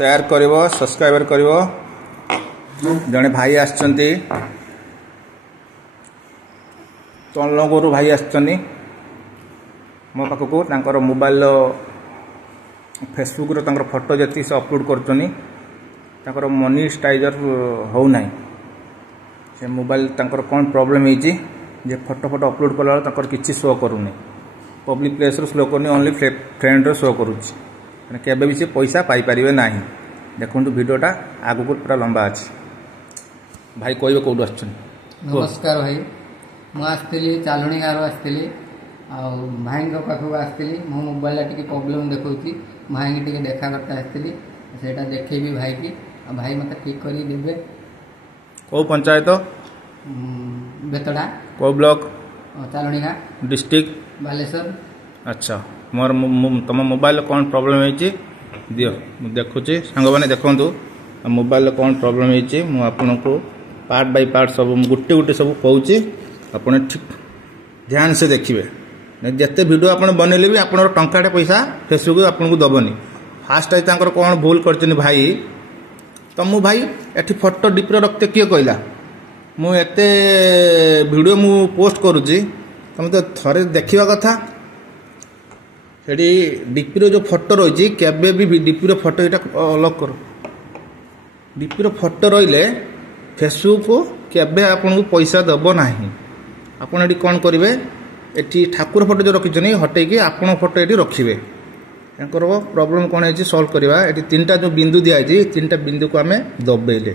Share करिवो subscriber करिवो। जने भाई आछंती तलनगरु भाई आछंती मो पाखकु तांकर मोबाइल फेसबुक रो तांकर फोटो जति से अपलोड करछनी तांकर मोनेटाइजर हो नाही। से मोबाइल तांकर कोन प्रॉब्लम हेची जे फोटो अपलोड कला तांकर किछि शो करूनी। पब्लिक प्लेस रो शो करनी ओनली फ्रेंड रो शो करूची। केबे भी से पैसा पाई परिवे नाही। देखंतु वीडियोटा आगु को पूरा लंबा अछि। भाई कोइबे कोडु आछन। नमस्कार भाई मु आस्तिली चालुणी गारो आस्तिली आ भाई को पाखु आस्तिली मो मोबाइल टिके प्रॉब्लम देखौती भाई के टिके देखा करता आस्तिली सेटा देखेबी भाई की आ भाई मते ठीक करी देबे। को पंचायत बेतडा को ब्लॉक चालुणी गा डिस्ट्रिक्ट बालेश्वर। अच्छा मोर तुम मोबाइल कौन प्रॉब्लम है दियो देखुची सांग मैंने देखु मोबाइल कौन प्रॉब्लम है आपको पार्ट बाय पार्ट सब गोटे गोटे सब कहूँ आप ठीक ध्यान से देखिए। जिते वीडियो आप बनइले भी आप टंकाटे पैसा फेसबुक आपको दबनी। फास्ट आज कौन भूल कर भाई तो मु भाई एटी फोटो डीपी रखते किए कहला मुझे वीडियो मु पोस्ट करुच्ची तुम तो थरे देखा कथा सेठी डीपी जो फोटो रही केबे भी डीपी फोटो यहाँ अलग कर डीपी फोटो रही फेसबुक केबे आपको पैसा दब ना। आपड़ ये कौन करेंगे ये ठाकुर फोटो जो रखी हटेकी आपण फोटो ये रखिए। प्रॉब्लम कौन है सॉल्व करवा। ये तीन जो बिंदु दिखाई तीन बिंदु को आम दबेले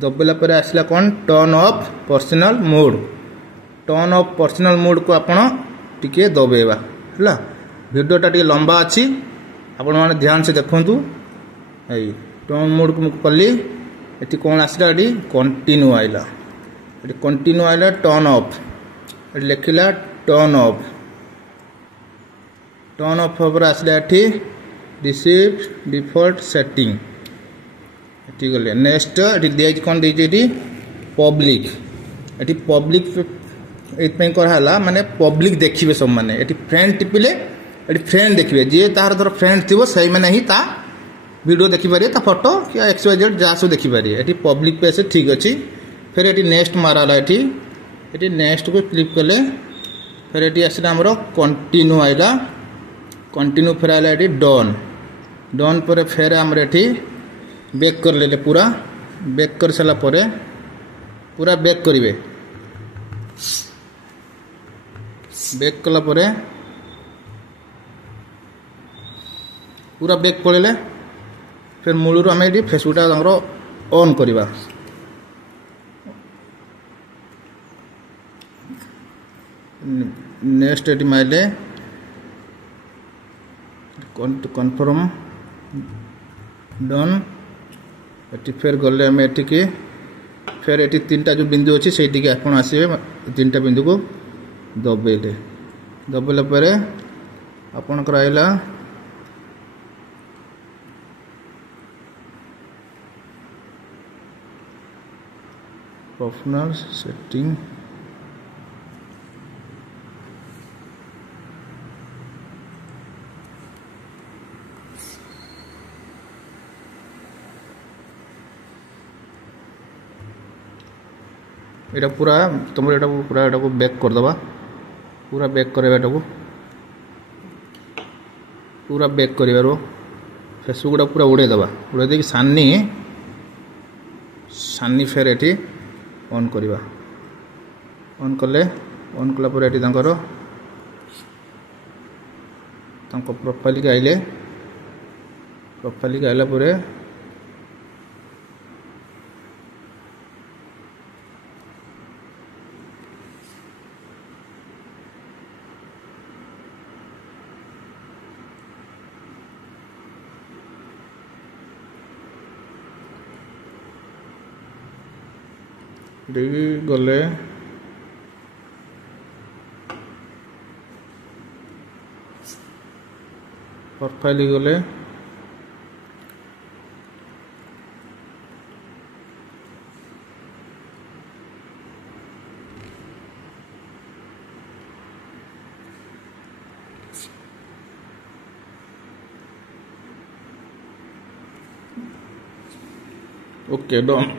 दबेला पर आसला कौन turn off personal mode. Turn off personal mode को आपण टिके दबेवा है। वीडियोटा टिके लंबा अच्छी आपण मैंने ध्यान से देखु। टर्न मोड को कली ये कौन आसला ये कंटिन्यू आइला ये कंटिन्यू आइला टर्न ऑफ लिखला टर्न ऑफ पर आसला ये रिसीव डिफॉल्ट सेटिंग ये गले नेक्स्ट ये दिया कौन दे पब्लिक ये पब्लिक ये कराला माने पब्लिक देखिए सब माने ये फ्रेंड टिपिले ये फ्रेंड देखिए जी तार धर फ्रेंड थी से मैंने ही ता वीडियो देखिपारे ता फोटो क्या XYZ जहाँ सब देखिपारे। ये पब्लिक पे से ठीक अच्छी। फिर ये नेक्स्ट माराला ये नेक्स्ट को क्लिक कले फिर ये आसला आमर कंटिन्यू आइला कंटिन्यू फिर आइला ये डन डन पर फिर आमर ये बैक कर ले पूरा बैक कर सारा पूरा बैक करेंगे। बैक कला पूरा बैक पड़े फिर मूलर आम ये फेसबुकटा ऑन करवा। नेक्स्ट ये माइले कन्फर्म डन ये फिर गले आम ये फिर ये तीन जो बिंदु अच्छी से आप आसवे तीन बिंदु को दबेले दबेला पर आपणकर आइला पर्सनल सेटिंग ये पूरा तुम ये पूरा ये बैक करदे पूरा बैक कर पूरा बैक कर फेसबुक पूरा उड़ेदबा उड़े दे सानी सानी फेर ये ऑन करवा। ऑन कले ऑन कला पर प्रोफाइल के आइले प्रोफाइल के आइला पर गले प्रोफाइल गले ओके डन।